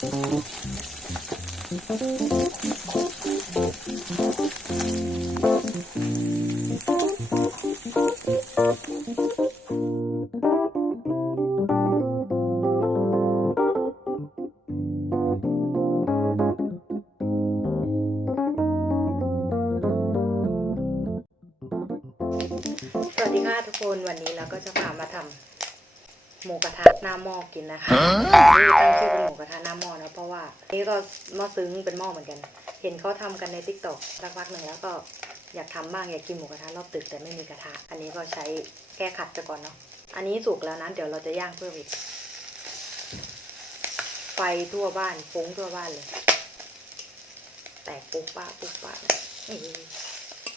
สวัสดีค่ะทุกคนวันนี้เราก็จะพามาทำ หมูกระทะหน้าหม้อกินนะคะนี่ตั้งชื่อเป็นหมูกระทะหน้าหม้อนะเพราะว่านี่ก็หม้อซึ้งเป็นหม้อเหมือนกัน เห็นเขาทำกันในทิกตอกสักพักหนึ่งแล้วก็อยากทำบ้างอยากกินหมูกระทะรอบตึกแต่ไม่มีกระทะ อันนี้ก็ใช้แก้ขัดไปก่อนเนาะอันนี้สุกแล้วนะเดี๋ยวเราจะย่างเพิ่มอีกไฟทั่วบ้านฟุ้งทั่วบ้านเลย แตกปุ๊บป้าปุ๊บป้านะอื้อ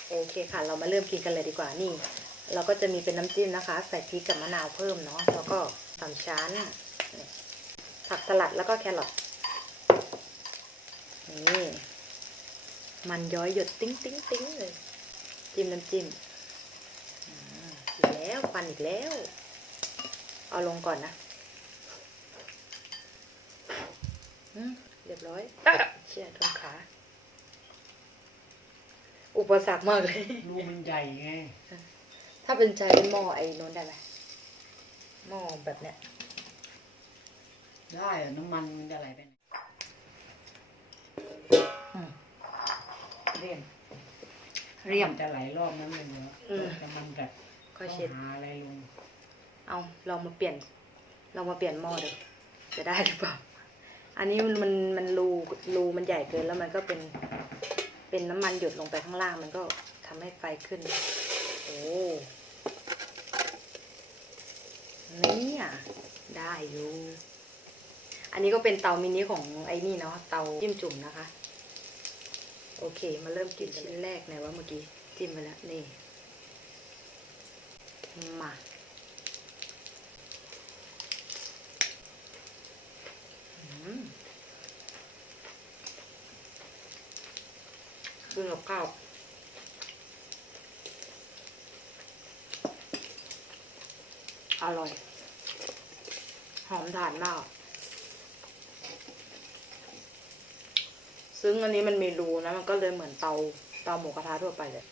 โอเคค่ะ เรามาเริ่มกินกันเลยดีกว่านี่ เราก็จะมีเป็นน้ำจิ้มนะคะ ใส่พริกกับมะนาวเพิ่มเนาะแล้วก็สามชั้น ผักสลัดแล้วก็แครอทนี่มันย้อยหยดติ้งติ้งติ้งเลย จิ้มน้ำจิ้มอีกแล้วควันอีกแล้ว เอาลงก่อนนะเรียบร้อยเชี่ยทนขา อุปสรรคมากเลยรูมันใหญ่ไง ถ้าเป็นใช้หม้อไอ้นู้นได้ไหมหม้อแบบเนี้ยได้อะน้ำมันมันจะไหลไปไหนเรียนเรียมจะไหลรอบนั้นเลยเหรออืม แต่มันแบบค่อยเช็ด ต้องหาอะไรลงเอาลองมาเปลี่ยนเรามาเปลี่ยนหม้อดูจะได้หรือเปล่า อันนี้มันมันมันรูรูมันใหญ่เกินแล้วมันก็เป็น เป็นน้ำมันหยดลงไปข้างล่างมันก็ทำให้ไฟขึ้นโอ้ เนี่ยได้อยู่ อันนี้ก็เป็นเตามินิของไอ้นี่เนาะเตาจิ้มจุ่มนะคะ โอเค มาเริ่มกินชิ้นแรกไหนว่าเมื่อกี้จิ้มไปแล้วนี่มาอืมกินกับข้าว อร่อย หอมถ่านมาก ซึ่งอันนี้มันมีรูนะ มันก็เลยเหมือนเตาเตาหมูกระทะทั่วไปเลย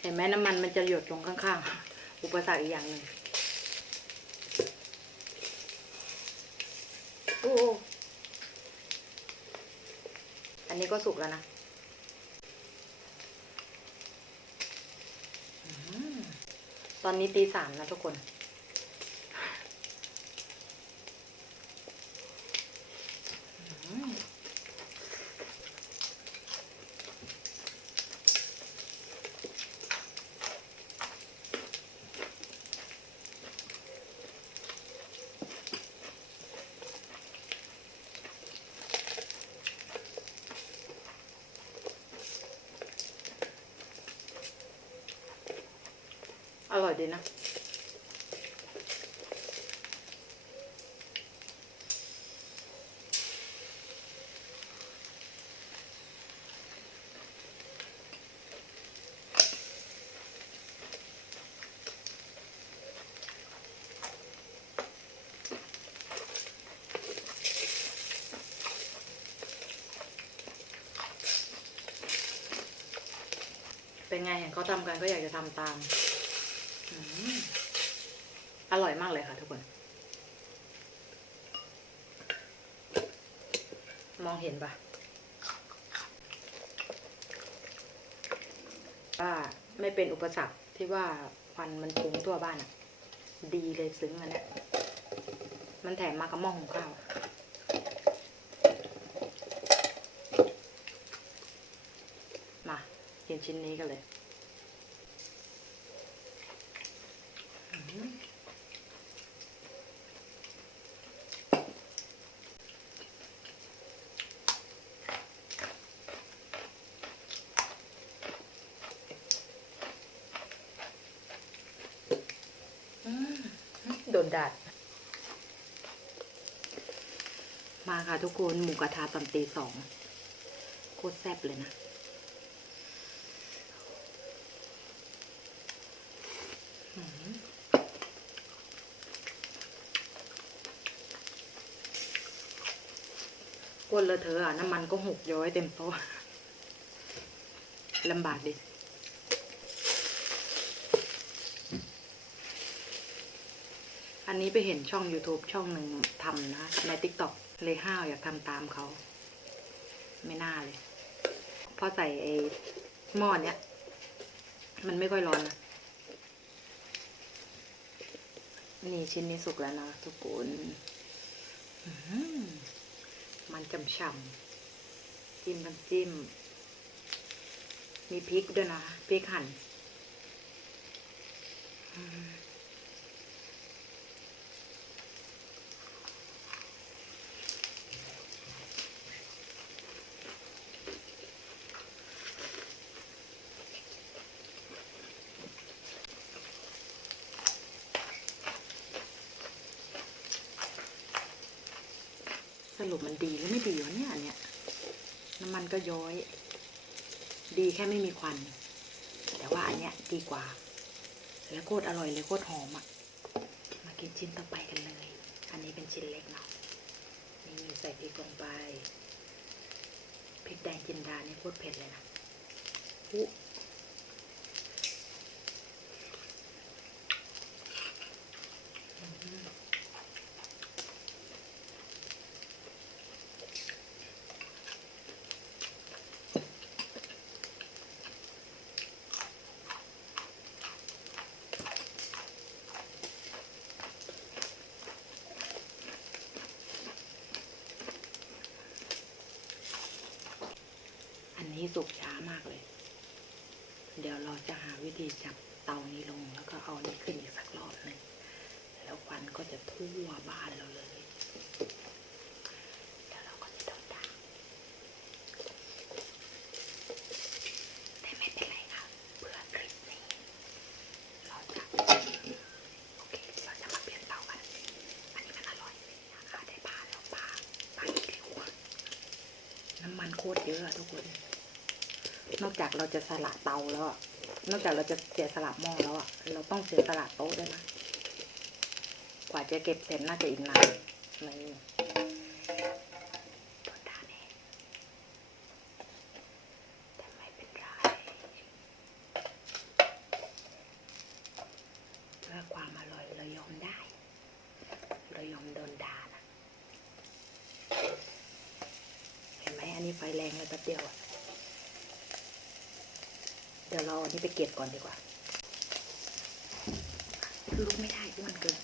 เห็นไหมน้ำมันมันจะหยดลงข้างๆ อุปสรรคอีกอย่างหนึ่งโอ้อันนี้ก็สุกแล้วนะตอนนี้ตีสามนะทุกคน อืม อร่อยดีนะ เป็นไงเห็นเขาทำกันก็อยากจะทำตาม อร่อยมากเลยค่ะทุกคน มองเห็นปะว่าไม่เป็นอุปสรรคที่ว่าควันมันฟุ้งทั่วบ้านอะดีเลยซึ้งอันเนี้ยมันแถมมากับหม้อหุงข้าวมากินชิ้นนี้กันเลยอืมอืมโดนดัด มาค่ะทุกคนหมูกระทะตอนตีสองโคตรแซ่บเลยนะ ก้นเละเทออะ น้ำมันก็หกย้อยเต็มโต๊ะลำบากดิอันนี้ไปเห็นช่อง YouTube ช่องหนึ่งทำนะใน TikTok เลยห้าวอยากทำตามเขา ไม่น่าเลยพราะใส่ไอ้หม้อเนี้ย มันไม่ค่อยร้อนนะนี่ชิ้นนี้สุกแล้วนะทุกคนมันฉ่ำๆจิ้มน้ำจิ้ม มีพริกด้วยนะพริกหั่นอืมสรุปมันดีหรือไม่ดีวะเนี่ยอันเนี่ย น้ำมันก็ย้อย ดีแค่ไม่มีควัน แต่ว่าอันเนี้ยดีกว่า แล้วโคตรอร่อยเลยโคตรหอมอะ มากินชิ้นต่อไปกันเลย อันนี้เป็นชิ้นเล็กเนาะนี่ใส่พริกลงไปพริกแดงจินดานี่โคตรเผ็ดเลยนะ สุกช้ามากเลย เดี๋ยวเราจะหาวิธีจับเตานี้ลงแล้วก็เอานี้ขึ้นอีกสักรอบหนึ่งแล้วควันก็จะทั่วบ้านเราเลยเดี๋ยวเราก็จะโดนด่าแต่ไม่เป็นไรครับเพื่อคลิปนี้เราจะโอเคเราจะมาเปลี่ยนเตากันอันนี้มันอร่อยนะคะได้ปลาแล้วปลาปลาที่หัวน้ำมันโคตรเยอะทุกคน นอกจากเราจะสละเตาแล้วนอกจากเราจะเสียสละหม้อแล้วอะเราต้องเสียสละโต๊ะด้วยนะ กว่าจะเก็บเสร็จน่าจะอีกนานนี่โดนด่าแน่แต่ไม่เป็นไรเพื่อความอร่อยเรายอมได้เรายอมโดนด่านะเห็นไหมอันนี้ไฟแรงเลยแป๊บเดียวอะ ดี๋ยวเราอันนี้ไปเก็บก่อนดีกว่าลุกไม่ได้ที่มันเกิน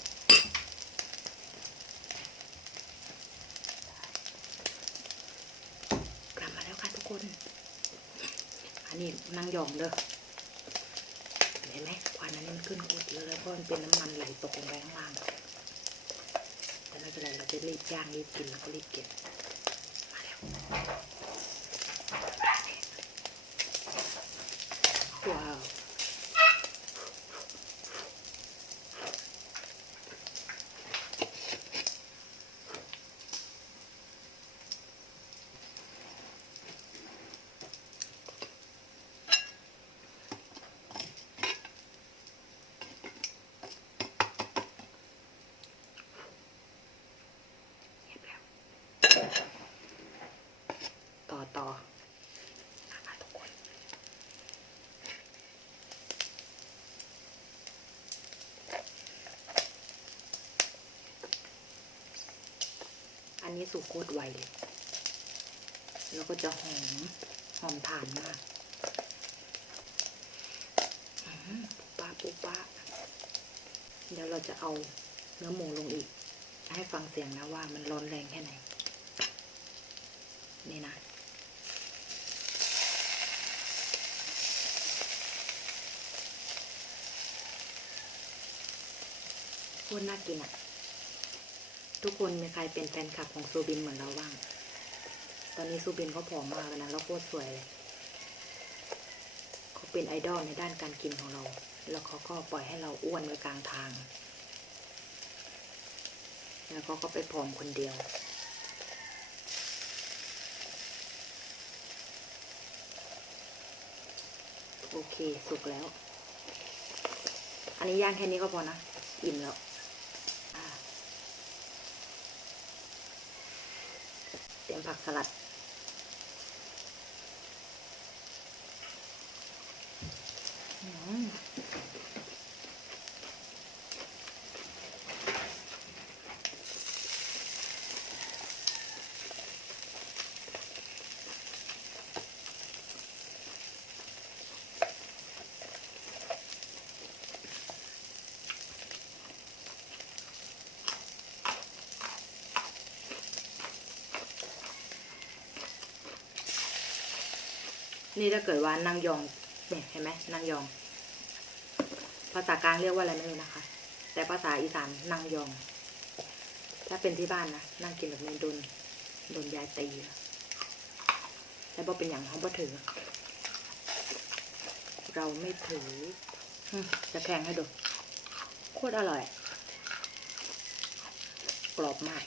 กลับมาแล้วค่ะทุกคน อันนี้นั่งยองเด้อเห็นไหมควันอันนี้มันขึ้นโคตรเยอะเลยเพราะมันเป็นน้ำมันไหลตกลงไปข้างล่างแต่ไม่เป็นไรเราจะรีบย่างรีบกินแล้วก็รีบเก็บมาแล้วาว เงียบแล้ว ต่อต่อนะคะทุกคน อั นี้สุกโคตรไวเลย แล้วก็จะหอม หอมถ่านมากอื้อหือปุ๊บป้าปุ๊บป้าเดี๋ยวเราจะเอาเนื้อหมูลงอีก ให้ฟังเสียงนะว่ามันร้อนแรงแค่ไหน นี่นะโคตรน่ากินอะ ทุกคนมีใครเป็นแฟนคลับของซูบินเหมือนเราบ้าง ตอนนี้ซูบินเขาผอมมากแล้วนะแล้วโคตรสวยเลยเขาเป็นไอดอลในด้านการกินของเรา แล้วเขาก็ปล่อยให้เราอ้วนไว้กลางทาง แล้วเขาก็ไปผอมคนเดียว โอเค สุกแล้ว อันนี้ย่างแค่นี้ก็พอนะ อิ่มแล้วอ่า รียมผักสลัด อืม นี่ถ้าเกิดว่านั่งยองเนี่ยเห็นไหมนั่งยอง ภาษากลางเรียกว่าอะไรไม่รู้นะคะ แต่ภาษาอีสานนั่งยอง ถ้าเป็นที่บ้านนะนั่งกินแบบนี้โดนโดนยายตีอะแต่บ่เป็นอย่างเขาบ่ถือ เราไม่ถือจะแข่งให้ดูโคตรอร่อย กรอบมาก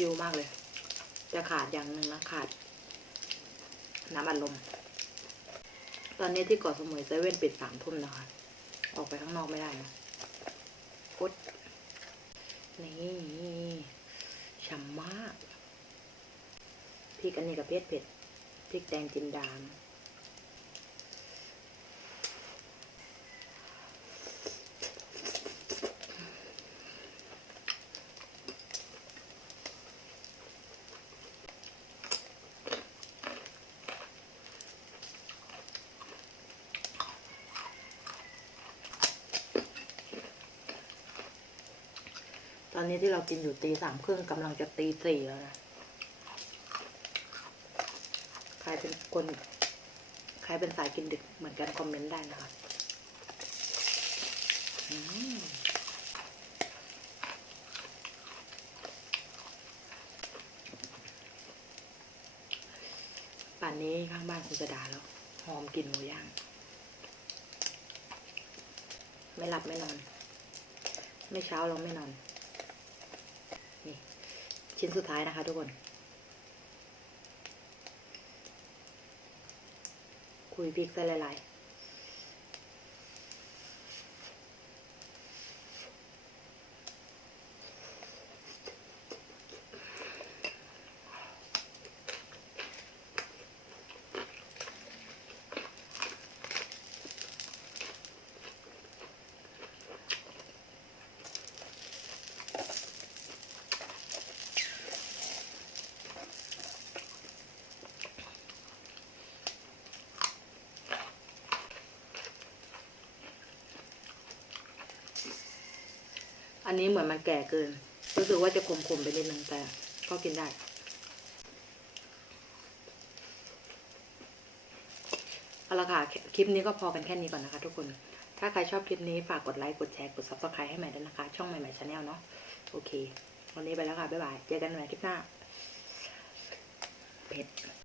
ชิลมากเลย จะขาดอย่างหนึ่งนะขาด น้ำอัดลม ตอนนี้ที่เกาะสมุยเซเว่นปิดสามทุ่มนะคะ ออกไปข้างนอกไม่ได้นะกดนี่ฉ่ำมากพริกอันนี้กับเพชรเผ็ดพริกแดงจินดาม อนนี้ที่เรากินอยู่ตีสามครึ่งกำลังจะตีสี่แล้วนะใครเป็นคนใครเป็นสายกินดึกเหมือนกันคอมเมนต์ได้นะคะอืมป่านนี้ข้างบ้านคงจะด่าแล้ว หอมกลินหมูย่าง ไม่หลับไม่นอน ไม่เช้าเราไม่นอน ชิ้นสุดท้ายนะคะทุกคน คุยพริกไปหลายๆ อันนี้เหมือนมันแก่เกิน รู้สึกว่าจะขมๆไปนิดนึงแต่ก็กินได้ เอาละค่ะ คลิปนี้ก็พอกันแค่นี้ก่อนนะคะทุกคน ถ้าใครชอบคลิปนี้ฝากกดไลค์ กดแชร์ กด subscribe ให้ใหม่ด้วยนะคะ ช่องใหม่ๆชาแนลเนาะ โอเค วันนี้ไปแล้วค่ะ บ๊ายบาย เจอกันใหม่คลิปหน้า เผ็ด